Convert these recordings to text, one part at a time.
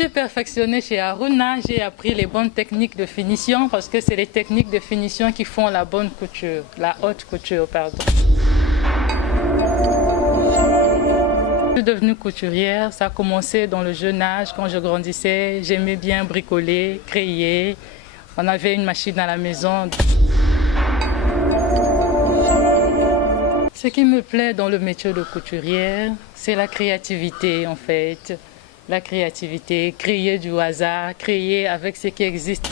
Je suis perfectionnée chez Aruna, j'ai appris les bonnes techniques de finition parce que c'est les techniques de finition qui font la bonne couture, la haute couture, pardon. Je suis devenue couturière, ça a commencé dans le jeune âge, quand je grandissais, j'aimais bien bricoler, créer, on avait une machine à la maison. Ce qui me plaît dans le métier de couturière, c'est la créativité en fait. La créativité, créer du hasard, créer avec ce qui existe.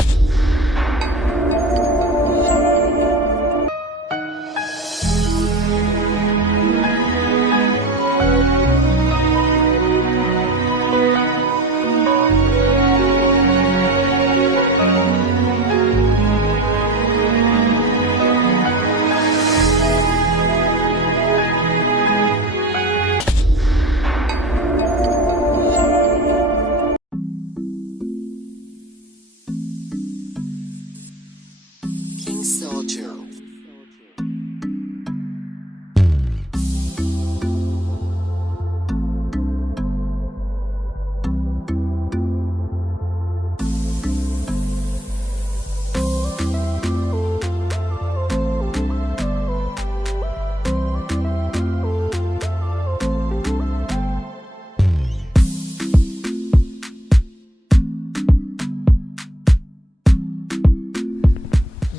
Soldier.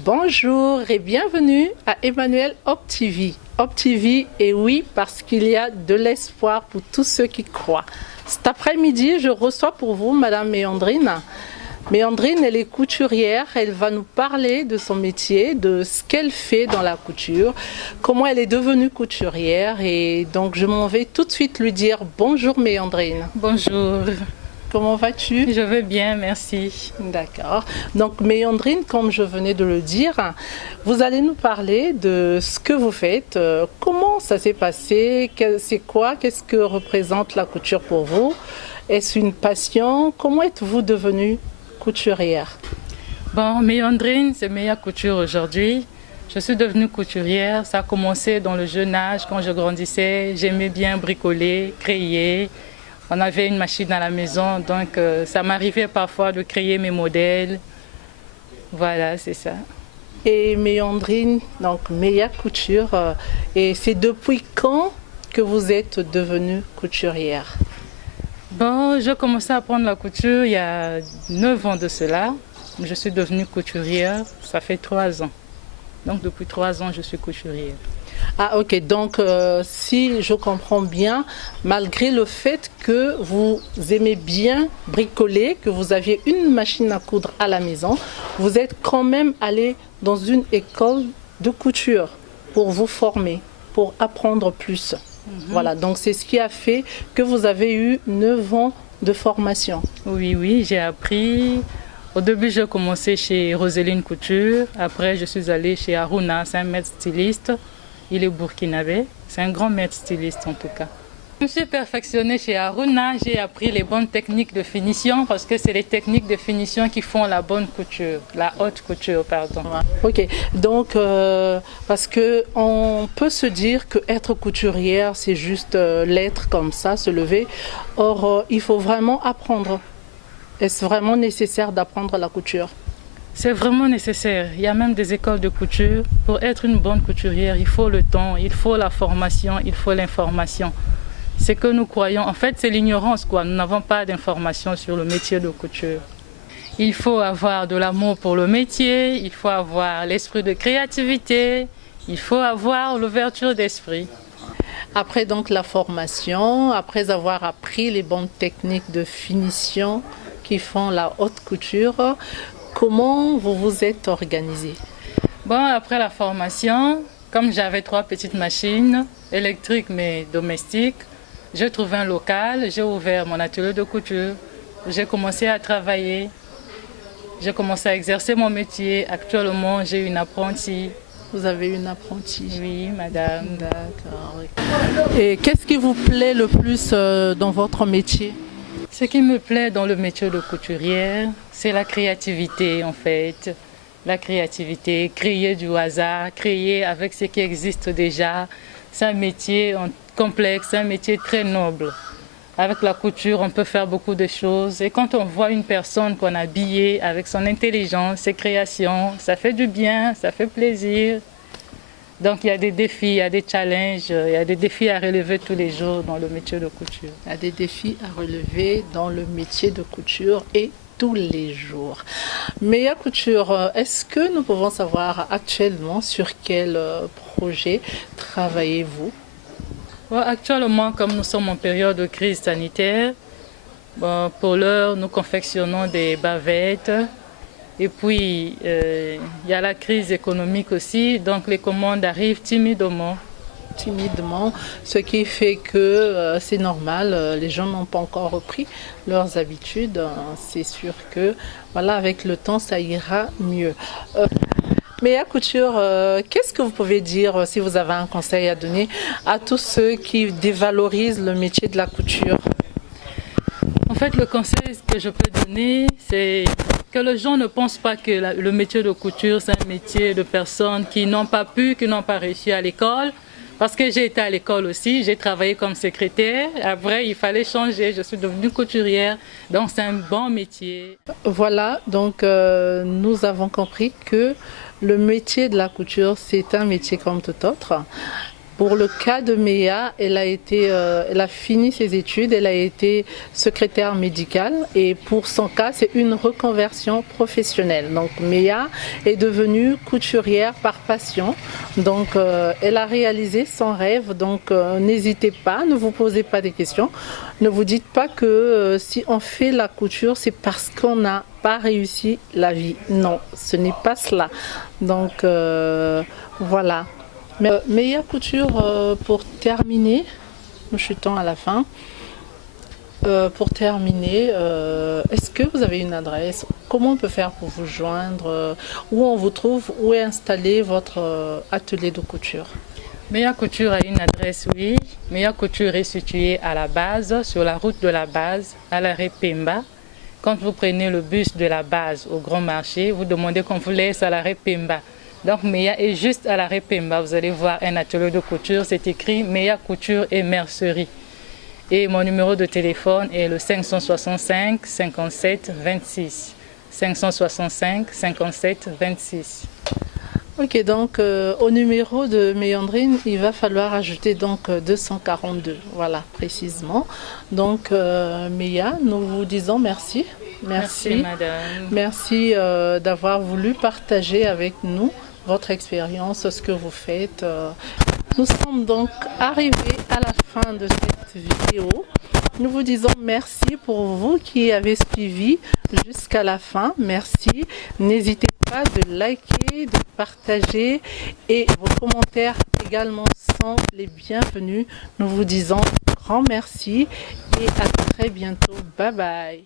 Bonjour et bienvenue à Emmanuel OpTV. OpTV, et oui, parce qu'il y a de l'espoir pour tous ceux qui croient. Cet après-midi, je reçois pour vous Madame Méandrine. Méandrine, elle est couturière, elle va nous parler de son métier, de ce qu'elle fait dans la couture, comment elle est devenue couturière, et donc je m'en vais tout de suite lui dire bonjour Méandrine. Bonjour. Comment vas-tu? Je vais bien, merci. D'accord. Donc, Méandrine, comme je venais de le dire, vous allez nous parler de ce que vous faites, comment ça s'est passé, c'est quoi, qu'est-ce que représente la couture pour vous? Est-ce une passion? Comment êtes-vous devenue couturière? Bon, Méandrine, c'est Méa Couture aujourd'hui. Je suis devenue couturière, ça a commencé dans le jeune âge, quand je grandissais, j'aimais bien bricoler, créer. On avait une machine à la maison, donc ça m'arrivait parfois de créer mes modèles. Voilà, c'est ça. Et Méandrine, donc Méa Couture, et c'est depuis quand que vous êtes devenue couturière? Bon, j'ai commencé à apprendre la couture il y a 9 ans de cela. Je suis devenue couturière, ça fait 3 ans. Donc depuis 3 ans, je suis couturière. Ah ok, donc si je comprends bien, malgré le fait que vous aimez bien bricoler, que vous aviez une machine à coudre à la maison, vous êtes quand même allé dans une école de couture pour vous former, pour apprendre plus. Voilà, donc c'est ce qui a fait que vous avez eu 9 ans de formation. Oui, j'ai appris. Au début, j'ai commencé chez Roseline Couture. Après, je suis allée chez Aruna, c'est un maître styliste. Il est burkinabé. C'est un grand maître styliste en tout cas. Je me suis perfectionnée chez Aruna. J'ai appris les bonnes techniques de finition parce que c'est les techniques de finition qui font la bonne couture, la haute couture, pardon. Ok, donc parce que on peut se dire que être couturière, c'est juste l'être comme ça, se lever. Or, il faut vraiment apprendre. Est-ce vraiment nécessaire d'apprendre la couture? C'est vraiment nécessaire. Il y a même des écoles de couture. Pour être une bonne couturière, il faut le temps, il faut la formation, il faut l'information. C'est que nous croyons, en fait, c'est l'ignorance, quoi. Nous n'avons pas d'informations sur le métier de couture. Il faut avoir de l'amour pour le métier, il faut avoir l'esprit de créativité, il faut avoir l'ouverture d'esprit. Après donc la formation, après avoir appris les bonnes techniques de finition qui font la haute couture, comment vous vous êtes organisé? Bon, après la formation, comme j'avais 3 petites machines, électriques mais domestiques, j'ai trouvé un local, j'ai ouvert mon atelier de couture, j'ai commencé à travailler, j'ai commencé à exercer mon métier. Actuellement, j'ai une apprentie. Vous avez une apprentie? Oui, madame. D'accord. Et qu'est-ce qui vous plaît le plus dans votre métier? Ce qui me plaît dans le métier de couturière, c'est la créativité en fait. La créativité, créer du hasard, créer avec ce qui existe déjà. C'est un métier complexe, un métier très noble. Avec la couture, on peut faire beaucoup de choses. Et quand on voit une personne qu'on a habillée avec son intelligence, ses créations, ça fait du bien, ça fait plaisir. Donc il y a des défis, il y a des challenges, il y a des défis à relever tous les jours dans le métier de couture. Il y a des défis à relever dans le métier de couture et tous les jours. Meya Couture, est-ce que nous pouvons savoir actuellement sur quel projet travaillez-vous? Actuellement, comme nous sommes en période de crise sanitaire, pour l'heure, nous confectionnons des bavettes. Et puis, il y a la crise économique aussi, donc les commandes arrivent timidement. Timidement, ce qui fait que c'est normal, les gens n'ont pas encore repris leurs habitudes. C'est sûr que voilà, avec le temps, ça ira mieux. Meya Couture, qu'est-ce que vous pouvez dire si vous avez un conseil à donner à tous ceux qui dévalorisent le métier de la couture? En fait, le conseil que je peux donner, c'est que les gens ne pensent pas que le métier de couture, c'est un métier de personnes qui n'ont pas pu, qui n'ont pas réussi à l'école. Parce que j'ai été à l'école aussi, j'ai travaillé comme secrétaire. Après, il fallait changer, je suis devenue couturière. Donc, c'est un bon métier. Voilà, donc nous avons compris que le métier de la couture, c'est un métier comme tout autre. Pour le cas de Meya, elle a fini ses études, elle a été secrétaire médicale et pour son cas, c'est une reconversion professionnelle. Donc Meya est devenue couturière par passion. Donc elle a réalisé son rêve. Donc n'hésitez pas, ne vous posez pas des questions. Ne vous dites pas que si on fait la couture, c'est parce qu'on n'a pas réussi la vie. Non, ce n'est pas cela. Donc voilà. Meya Couture, pour terminer, nous chutons à la fin. Pour terminer, est-ce que vous avez une adresse? Comment on peut faire pour vous joindre? Où on vous trouve? Où est installé votre atelier de couture? Meya Couture a une adresse, oui. Meya Couture est située à la base, sur la route de la base, à l'arrêt Pemba. Quand vous prenez le bus de la base au Grand Marché, vous demandez qu'on vous laisse à l'arrêt Pemba. Donc Meya est juste à l'arrêt Pemba. Vous allez voir un atelier de couture, c'est écrit Meya Couture et Mercerie. Et mon numéro de téléphone est le 565 57 26. 565 57 26. Ok, donc au numéro de Méandrine, il va falloir ajouter donc 242, voilà précisément. Donc Meya, nous vous disons merci. Merci madame. Merci d'avoir voulu partager avec nous votre expérience, ce que vous faites. Nous sommes donc arrivés à la fin de cette vidéo. Nous vous disons merci pour vous qui avez suivi jusqu'à la fin. Merci. N'hésitez pas de liker, de partager et vos commentaires également sont les bienvenus. Nous vous disons grand merci et à très bientôt. Bye bye.